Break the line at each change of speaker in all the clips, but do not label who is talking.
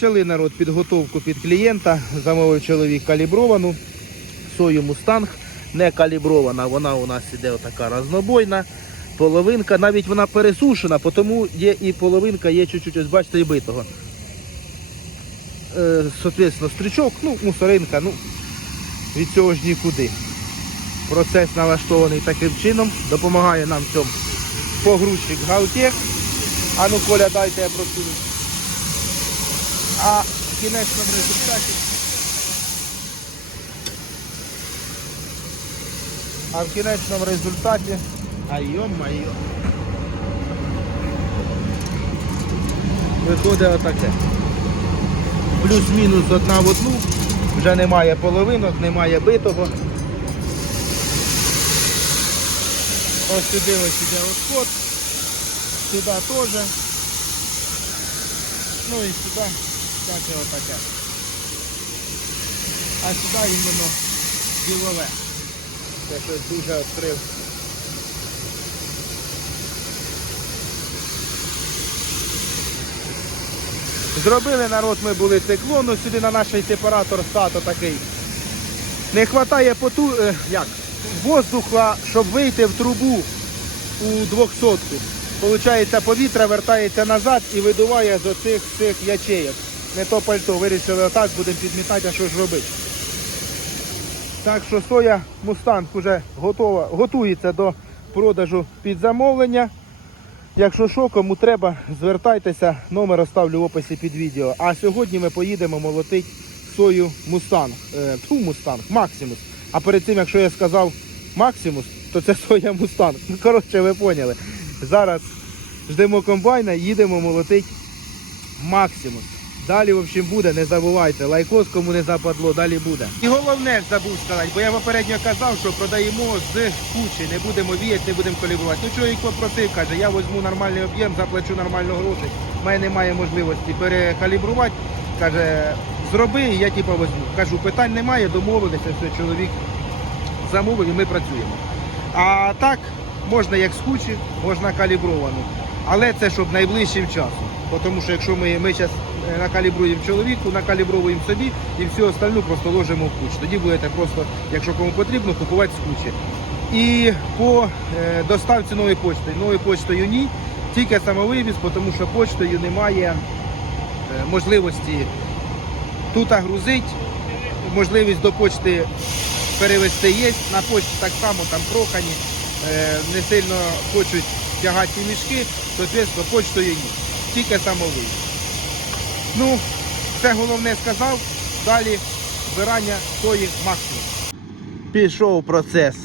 Розпочали народ підготовку під клієнта. Замовив чоловік калібровану. Сою мустанг не калібрована. Вона у нас іде отака разнобойна. Половинка, навіть вона пересушена, тому є і половинка, є чуть-чуть, ось бачите, і битого. Е, соответственно, стрічок, ну, мусоринка, ну, від цього ж нікуди. Процес налаштований таким чином, допомагає нам цьому погрузчик Гаутек. А ну, Коля, дайте я просуну. А в кінечному результаті. А в кінечному результаті. Ай йо-майо. Виходить отаке. Плюс-мінус одна в одну. Вже немає половинок, немає битого. Ось сюди ось іде отход. Сюди теж. Ну і сюди всяке отаке. А сюди іменно ділове. Це щось дуже відкрив. Зробили народ, ми були циклон, ну сюди на наш сепаратор стато такий. Не вистачає поту... е, як? воздуха, щоб вийти в трубу у 200 Получається, повітря вертається назад і видуває з оцих цих ячеїв. Не то пальто, вирішили отак, будемо підмітати, а що ж робити. Так що соя Мустанг вже готова, готується до продажу під замовлення. Якщо що, кому треба, звертайтеся, номер оставлю в описі під відео. А сьогодні ми поїдемо молотити сою Мустанг, е, тьфу, Мустанг, Максимус. А перед цим, якщо я сказав Максимус, то це соя Мустанг. Ну, коротше, ви поняли. Зараз ждемо комбайна, їдемо молотити Максимус. Далі, в общем, буде, не забувайте. Лайкос, кому не западло, далі буде. І головне забув сказати, бо я попередньо казав, що продаємо з кучі, не будемо віяти, не будемо калібрувати. Ну чоловік попросив, каже, я візьму нормальний об'єм, заплачу нормально гроші. У мене немає можливості перекалібрувати. Каже, зроби, і я типу візьму. Кажу, питань немає, домовилися, все, чоловік замовив і ми працюємо. А так, можна як з кучі, можна калібровану. Але це щоб найближчим часом. Тому що якщо ми, ми зараз накалібруємо чоловіку, накалібровуємо собі і всю остальну просто ложимо в куч. Тоді будете просто, якщо кому потрібно, купувати з кучі. І по е, доставці нової почти. Новою почтою ні, тільки самовивіз, тому що почтою немає е, можливості тут грузити, можливість до почти перевезти є. На почті так само там прохані, е, не сильно хочуть тягати ці мішки, соответственно, почтою ні. Тільки самовий. Ну, це головне сказав. Далі збирання сої максимум. Пішов процес.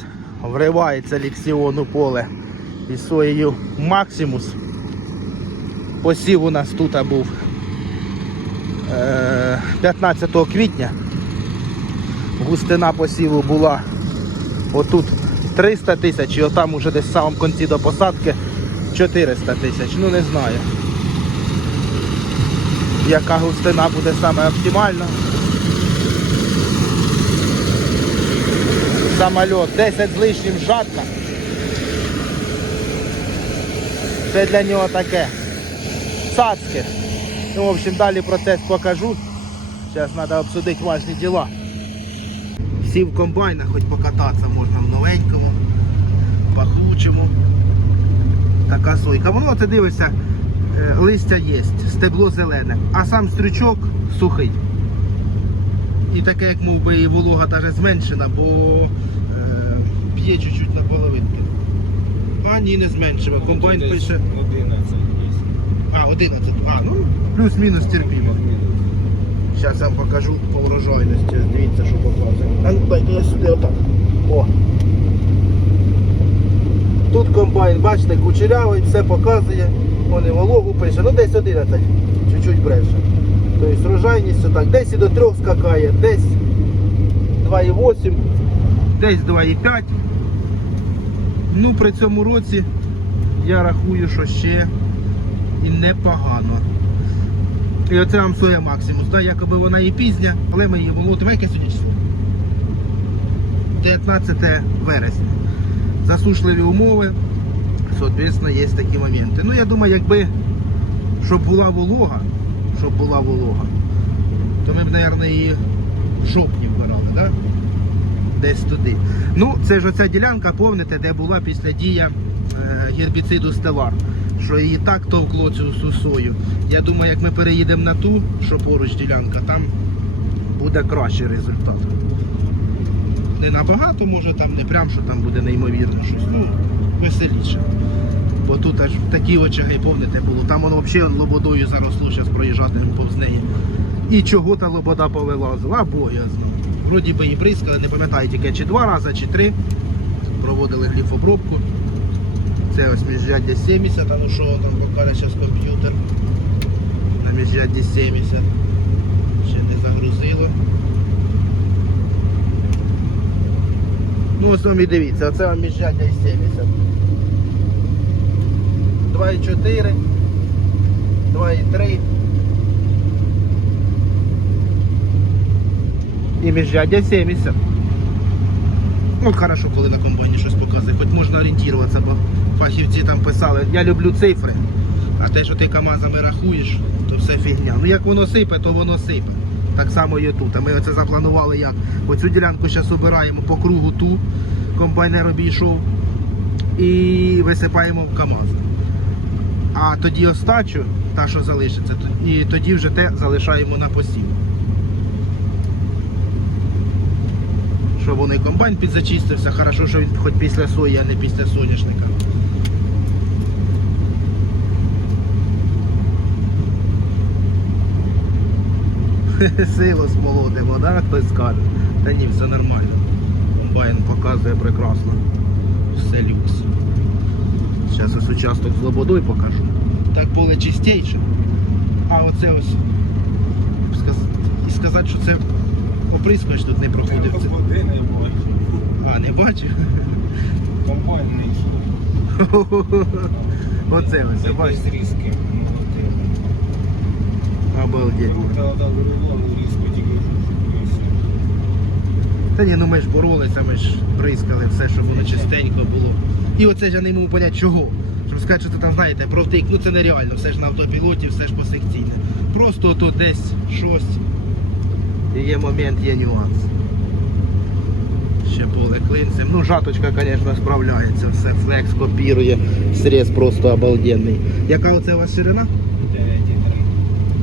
Вривається ліксіон у поле із соєю Максимус. Посів у нас тут був е, 15 квітня. Густина посіву була отут 300 тисяч і отам уже десь в самому кінці до посадки 400 тисяч. Ну не знаю. Яка густина буде саме оптимальна. Самольот 10 з лишнім жатка. Це для нього таке. Цацьке. Ну, в общем, далі процес покажу. Зараз треба обсудити важні діла. Всі в комбайнах, хоч покататися можна в новенькому, пахучому. Така сойка. Воно ти дивишся, е, листя є, стебло зелене, а сам стрючок сухий. І таке, як мов би, і волога даже зменшена, бо е, п'є чуть-чуть на половинки. А ні, не зменшила. Комбайн
Десь
пише.
11 є.
А, 11. А, ну плюс-мінус терпімо. Зараз я вам покажу по врожайності. Дивіться, що показує. А ну дайте я сюди отак. О. Тут комбайн, бачите, кучерявий, все показує. Вони вологу пише. Ну десь 11. Чуть-чуть бреше. Тобто врожайність отак. Десь і до 3 скакає, десь 2,8, десь 2,5. Ну, при цьому році я рахую, що ще і непогано. І оце вам соя Максимус, да? якоби вона і пізня, але ми її молотимо. Яке сьогодні число? 19 вересня. Засушливі умови, соответственно, є такі моменти. Ну, я думаю, якби щоб була волога, щоб була волога. То ми б, мабуть, її в жовтні вбирали. Да? Десь туди. Ну, це ж оця ділянка, помните, де була після дія е, гербіциду Стелар, що її так товкло цю сусою. Я думаю, як ми переїдемо на ту, що поруч ділянка, там буде кращий результат. Не набагато, може там не прям, що там буде неймовірно щось. Ну, веселіше. Бо тут аж такі очаги, помните, було. Там воно взагалі лободою заросло, зараз проїжджати повз неї. І чого та лобода повилазила, знаю. Вроді би і бризкали, не пам'ятаю тільки чи два рази, чи три. Проводили гліфобробку. Це ось міжряддя 70, а ну що там покаже зараз комп'ютер. На міжрядді 70. Ще не загрузило. Ну, ось вам і дивіться, оце вам міжряддя із 70. 2,4, 2,3. І міжряддя 70. Ну, хорошо, коли на комбайні щось показує, хоч можна орієнтуватися, бо фахівці там писали, я люблю цифри, а те, що ти КАМАЗами рахуєш, то все фігня. Ну як воно сипе, то воно сипе. Так само і тут. А ми оце запланували як. Оцю ділянку зараз обираємо по кругу ту, комбайнер обійшов і висипаємо в КАМАЗ. А тоді остачу, та що залишиться, і тоді вже те залишаємо на посів. Щоб вони комбайн підзачистився, хорошо, що він хоч після сої, а не після соняшника. Силу смолотимо, да? хтось скаже. Та ні, все нормально. Комбайн показує прекрасно. Все люкс. Зараз ось участок з лободою покажу. Так поле чистіше. А оце ось. І сказати, що це оприскувач тут не проходив. Це...
Води не бачу.
А, не бачив?
Комбайн не йшов.
Оце ось, бачиш. Обалдеть.
Все.
Та ні, ну ми ж боролися, ми ж бризкали все, щоб воно чистенько було. І оце ж я не можу поняти, чого. Щоб сказати, що ти там знаєте, провтик, ну це нереально, все ж на автопілоті, все ж посекційне. Просто тут десь щось. І є момент, є нюанс. Ще поле клинцем. Ну, жаточка, звісно, справляється, все флекс копірує, срез просто обалденний. Яка оце у вас ширина?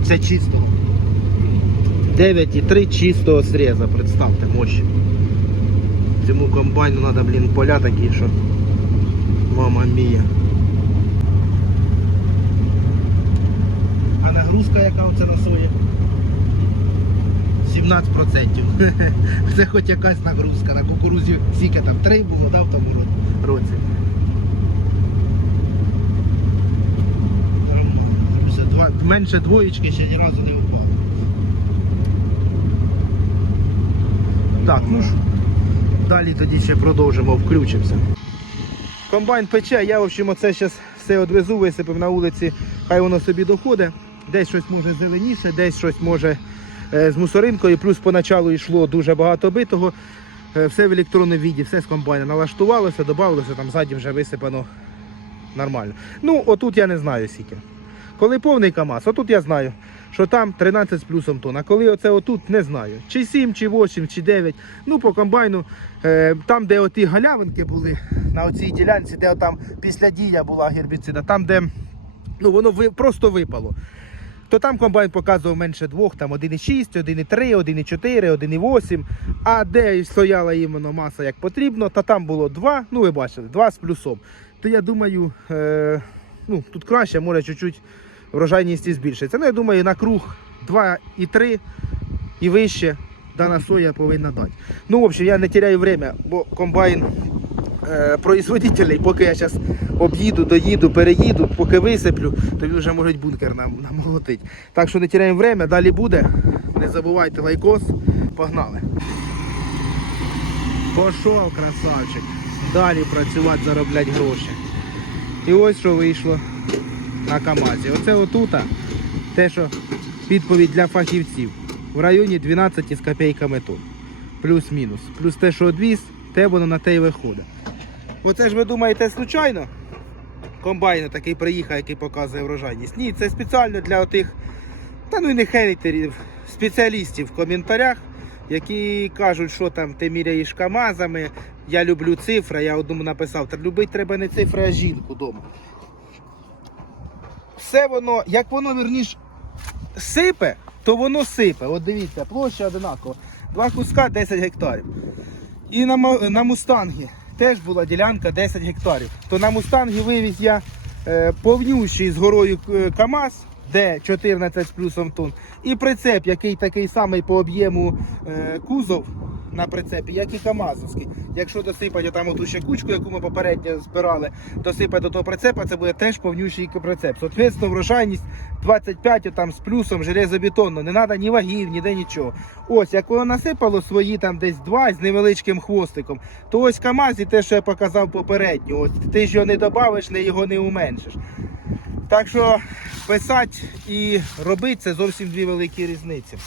9,3.
Це чисто. 9,3 чистого среза, представте, мощь. Цьому комбайну треба, блін, поля такі, що мама мія. А нагрузка яка оце на сої? 17%. Це хоч якась нагрузка. На кукурузі скільки там 3 було, да, в тому році. Нормально. Це два- Менше двоєчки ще ні разу не впало. Так, ну ж, далі тоді ще продовжимо, включимося. Комбайн пече, я в общем оце зараз все одвезу, висипав на вулиці, хай воно собі доходить. Десь щось може зеленіше, десь щось може е, з мусоринкою, плюс поначалу йшло дуже багато битого. Е, Все в електронному віді, все з комбайна налаштувалося, додавалося, там ззаді вже висипано нормально. Ну, отут я не знаю скільки. Коли повний КАМАЗ, отут я знаю, що там 13 з плюсом тонн. А коли оце отут, не знаю. Чи 7, чи 8, чи 9. Ну, по комбайну, е, там, де оті галявинки були, на оцій ділянці, де там після дія була гербіцида, там, де ну, воно просто випало. То там комбайн показував менше двох, там 1,6, 1,3, 1,4, 1,8. А де стояла іменно маса як потрібно, то там було 2, ну ви бачили, 2 з плюсом. То я думаю, е, ну, тут краще, може чуть-чуть врожайність і збільшиться. Ну, я думаю, на круг 2,3 і вище дана соя повинна дати. Ну, в общем, я не теряю время, бо комбайн е, производителей, поки я зараз об'їду, доїду, переїду, поки висиплю, то він вже може бункер нам намолотить. Так що не теряємо время, далі буде. Не забувайте лайкос. Погнали. Пошов, красавчик. Далі працювати, заробляти гроші. І ось що вийшло на КАМАЗі. Оце отута, те, що відповідь для фахівців. В районі 12 з копійками тонн. Плюс-мінус. Плюс те, що одвіз, те воно на те й виходить. Оце ж ви думаєте, случайно? Комбайн такий приїхав, який показує врожайність. Ні, це спеціально для отих Та ну і не хейтерів, спеціалістів в коментарях, які кажуть, що там ти міряєш камазами. Я люблю цифри, я одному написав, та любити треба не цифри, а жінку вдома. Все воно, як воно вірніш сипе, то воно сипе. От дивіться, площа одинакова. Два куска 10 гектарів. І на, на Мустангі теж була ділянка 10 гектарів. То на Мустангі вивіз я е, повнющий з горою е, КАМАЗ, де 14 з плюсом тонн, і прицеп, який такий самий по об'єму е, кузов на прицепі, як і КАМАЗовський. Якщо досипати там оту ще кучку, яку ми попередньо збирали, досипати до того прицепа, це буде теж повнющий прицеп. Соответственно, врожайність 25 там з плюсом железобетонно, не треба ні вагів, ніде нічого. Ось, як воно насипало свої там десь два з невеличким хвостиком, то ось КАМАЗ і те, що я показав попередньо, ось ти ж його не додавиш, не його не уменшиш. Так що писати і робити це зовсім дві великі різниці.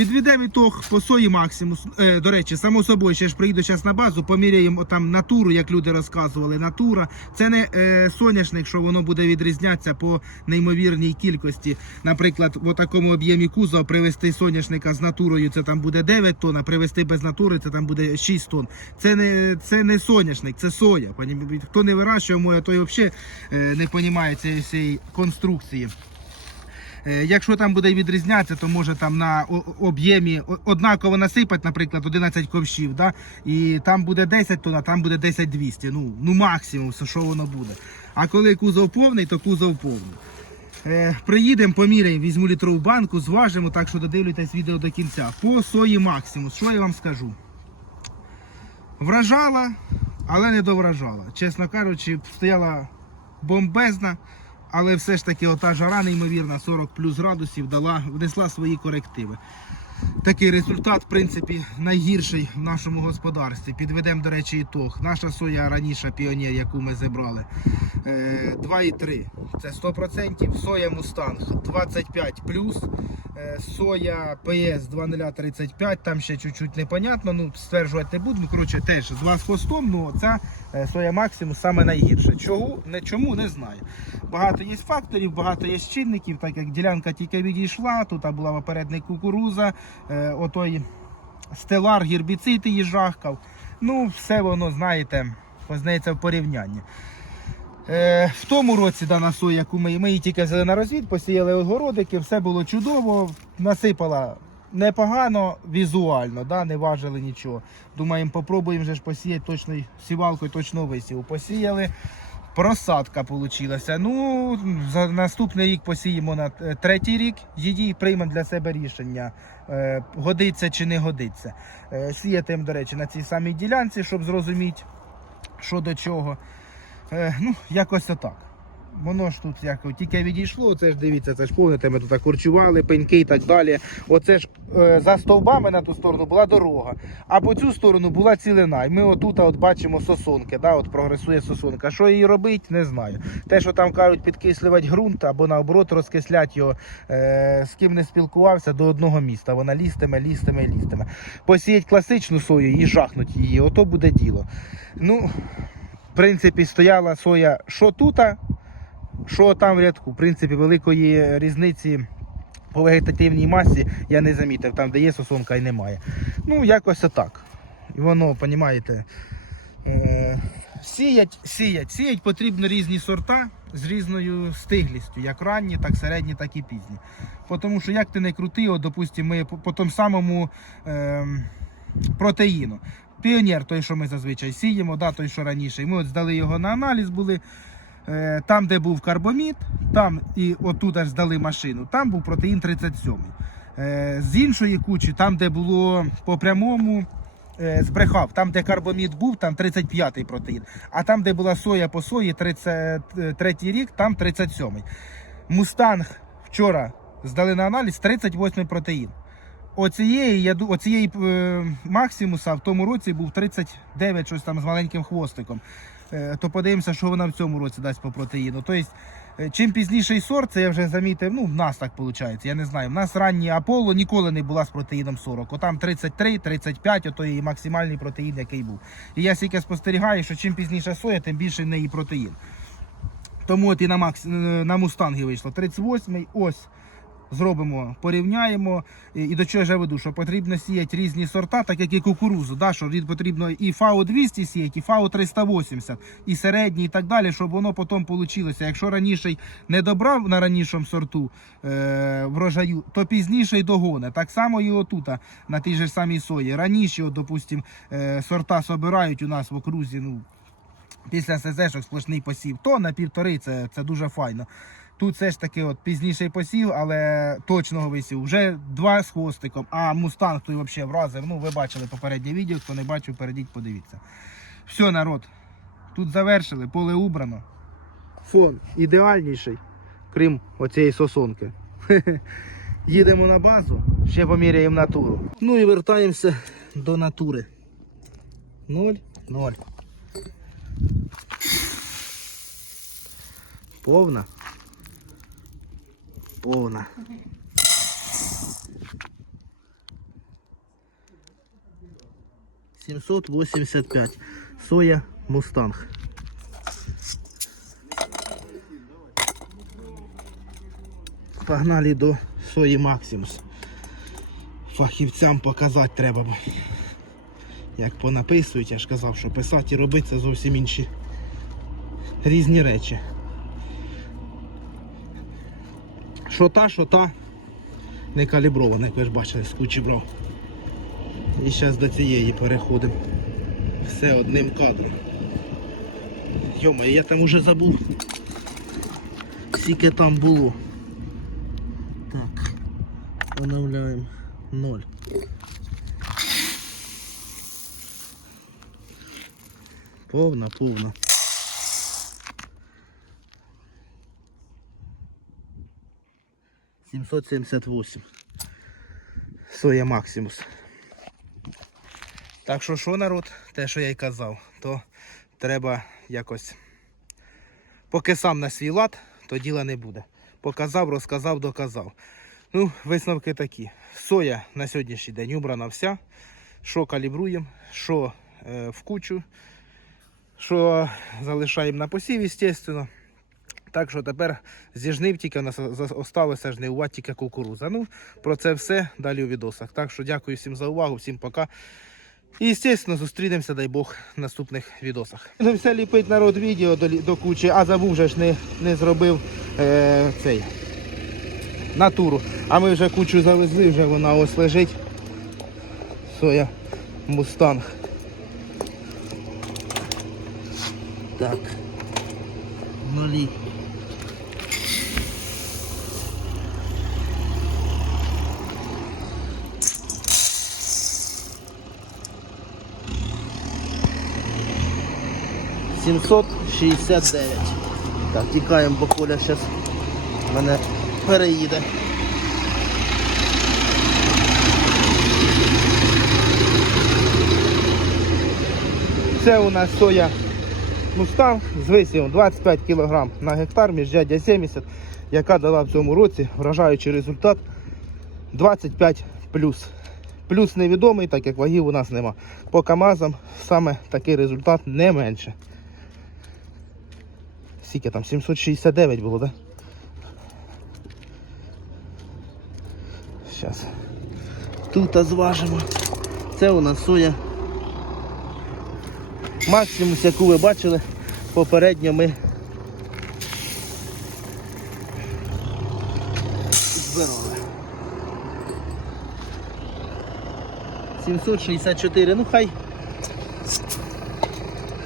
Підведемо ітог по сої максимус. Е, до речі, само собою, ще ж приїду зараз на базу, поміряємо там натуру, як люди розказували. Натура. Це не е, соняшник, що воно буде відрізнятися по неймовірній кількості. Наприклад, в такому об'ємі кузова привезти соняшника з натурою, це там буде 9 тонн, а привезти без натури, це там буде 6 тонн. Це не, це не соняшник, це соя. Хто не вирощує моє, той взагалі е, не розуміє цієї конструкції. Е, Якщо там буде відрізнятися, то може там на об'ємі однаково насипати, наприклад, 11 ковшів, да? і там буде 10 тонн, а там буде 10 200. Ну, ну максимум, що воно буде. А коли кузов повний, то кузов повний. Е, приїдемо, поміряємо, візьму літрову банку, зважимо, так що додивлюйтесь відео до кінця. По сої максимум, що я вам скажу? Вражала, але не довражала. Чесно кажучи, стояла бомбезна, але все ж таки ота жара неймовірна, 40 плюс градусів, дала, внесла свої корективи. Такий результат, в принципі, найгірший в нашому господарстві. Підведемо, до речі, ітог. Наша соя раніше піонер, яку ми зібрали, е, 2,3. Це 100%. Соя Мустанг 25 плюс. Е, Соя ПС 2035, там ще чуть-чуть непонятно, ну стверджувати не буду. Ну, коротше, теж з вас хвостом, ну ця е, соя максимум саме найгірше. Чого? Не, чому не знаю. Багато є факторів, багато є чинників, так як ділянка тільки відійшла, тут була попередник кукуруза, е, отой стелар, гербіцид її жахкав. Ну, все воно, знаєте, познається в порівнянні. Е, в тому році дана соя, яку ми, ми її тільки взяли на розвід, посіяли огородики, все було чудово, насипала непогано візуально, да, не важили нічого. Думаємо, попробуємо вже ж посіяти точно сівалкою, точно висіву. Посіяли. Просадка вийшла. Ну, за наступний рік посіємо на е, третій рік її приймемо для себе рішення, е, годиться чи не годиться. Сіятимемо, до речі, на цій самій ділянці, щоб зрозуміти, що до чого. Е, ну, якось отак. Воно ж тут як тільки відійшло, це ж дивіться, це ж повните, ми тут корчували, пеньки і так далі. Оце ж е, за стовбами на ту сторону була дорога, а по цю сторону була цілина. І ми отут от бачимо сосонки, да, от прогресує сосонка. Що її робити, не знаю. Те, що там кажуть, підкислювати ґрунт або наоборот розкислять його, е, з ким не спілкувався до одного міста. Вона лістиме, лістиме, лістиме. Посіять класичну сою і жахнуть її, ото буде діло. Ну, в принципі, стояла соя що тут, що там в рядку. В принципі, великої різниці по вегетативній масі я не замітив, там, де є сосонка і немає. Ну, якось отак. І воно, розумієте, е, сіять, сіять, сіять потрібно різні сорта з різною стиглістю, як ранні, так середні, так і пізні. Тому що як ти не крути, от, допустимо, ми по, тому самому е, протеїну. Піонер, той, що ми зазвичай сіємо, да, той, що раніше. Ми от здали його на аналіз, були. Е, Там, де був карбомід, там і отут аж здали машину, там був протеїн 37. Е, З іншої кучі, там, де було по прямому, е, збрехав, там, де карбомід був, там 35-й протеїн. А там, де була соя по сої, 33 рік, там 37-й. Мустанг вчора здали на аналіз 38 протеїн. Оцієї, я, оцієї е, Максимуса в тому році був 39, щось там з маленьким хвостиком. Е, то подивимося, що вона в цьому році дасть по протеїну. Тобто, чим пізніший сорт, це я вже замітив, ну, в нас так виходить, я не знаю. В нас ранні Аполло ніколи не була з протеїном 40. Отам 33, 35, ото і максимальний протеїн, який був. І я тільки спостерігаю, що чим пізніше соя, тим більше в неї протеїн. Тому от і на, Макс, на Мустангі вийшло 38-й, ось зробимо, порівняємо. І, до чого я веду, що потрібно сіяти різні сорта, так як і кукурузу. Да, що потрібно і ФАО 200 сіяти, і ФАО 380, і середній, і так далі, щоб воно потім вийшло. Якщо раніше не добрав на ранішому сорту е, врожаю, то пізніше й догоне. Так само і отут, на тій же самій сої. Раніше, от, допустим, е, сорта собирають у нас в окрузі. ну, Після СЗшок сплошний посів, то на півтори це, це дуже файно. Тут все ж таки от пізніший посів, але точного висів. Вже два з хвостиком, а мустанг той взагалі вразив. Ну, ви бачили попереднє відео, хто не бачив, перейдіть, подивіться. Все, народ. Тут завершили, поле убрано. Фон ідеальніший, крім оцієї сосонки. Їдемо на базу, ще поміряємо натуру. Ну і вертаємося до натури. Ноль, ноль. Повна. Повна. Сімсот восемьдесят п'ять. Соя Мустанг. Погнали до сої Максимус. Фахівцям показати треба. Як понаписують, я ж казав, що писати і робити це зовсім інші різні речі. Що та, що та не калібрована, як ви ж бачили, з кучі брав. І зараз до цієї переходимо. Все одним кадром. Йома, я там уже забув. Скільки там було. Так. Оновляємо. Ноль. Повна, повна. Сімсот сімдесят восемь. Соя Максимус. Так що що народ, те, що я й казав, то треба якось. Поки сам на свій лад, то діла не буде. Показав, розказав, доказав. Ну, висновки такі. Соя на сьогоднішній день убрана вся. Що калібруємо, що е, в кучу, що залишаємо на посів, звісно. Так що тепер зі жнив тільки у нас залишилося жнивувати тільки кукуруза. Ну, про це все далі у відосах. Так що дякую всім за увагу, всім пока. І, звісно, зустрінемося, дай Бог, в наступних відосах. Ну, все ліпить народ відео до, до кучі, а забув же ж не, не зробив е, цей натуру. А ми вже кучу завезли, вже вона ось лежить. Соя Мустанг. Так. Нулі. Сімсот шістдесят дев'ять. Так, тікаємо, бо Коля зараз мене переїде. Це у нас соя Мустанг з висівом 25 кг на гектар, міждядя 70, яка дала в цьому році вражаючий результат 25 плюс. Плюс невідомий, так як вагів у нас нема. По КАМАЗам саме такий результат не менше. Скільки там? 769 було, так? Да? Зараз. Тут зважимо. Це у нас соя. Максимус, яку ви бачили, попередньо ми збирали. 764, ну хай.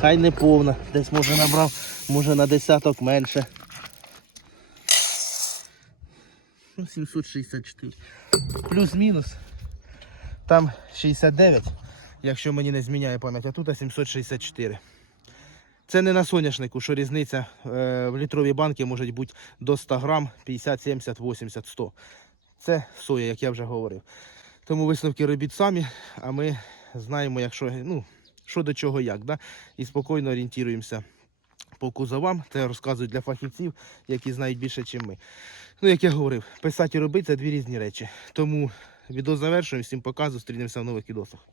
Хай не повна. Десь може набрав, може на десяток менше. Ну, 764. Плюс-мінус. Там 69, якщо мені не зміняє пам'ять, а тут 764. Це не на соняшнику, що різниця е, в літровій банки може бути до 100 грам, 50, 70, 80, 100. Це соя, як я вже говорив. Тому висновки робіть самі, а ми знаємо, якщо, ну, що до чого як. Да? І спокійно орієнтуємося по кузовам. Це розказують для фахівців, які знають більше, ніж ми. Ну, як я говорив, писати і робити це дві різні речі. Тому відео завершуємо. Всім пока, зустрінемося в нових відосах.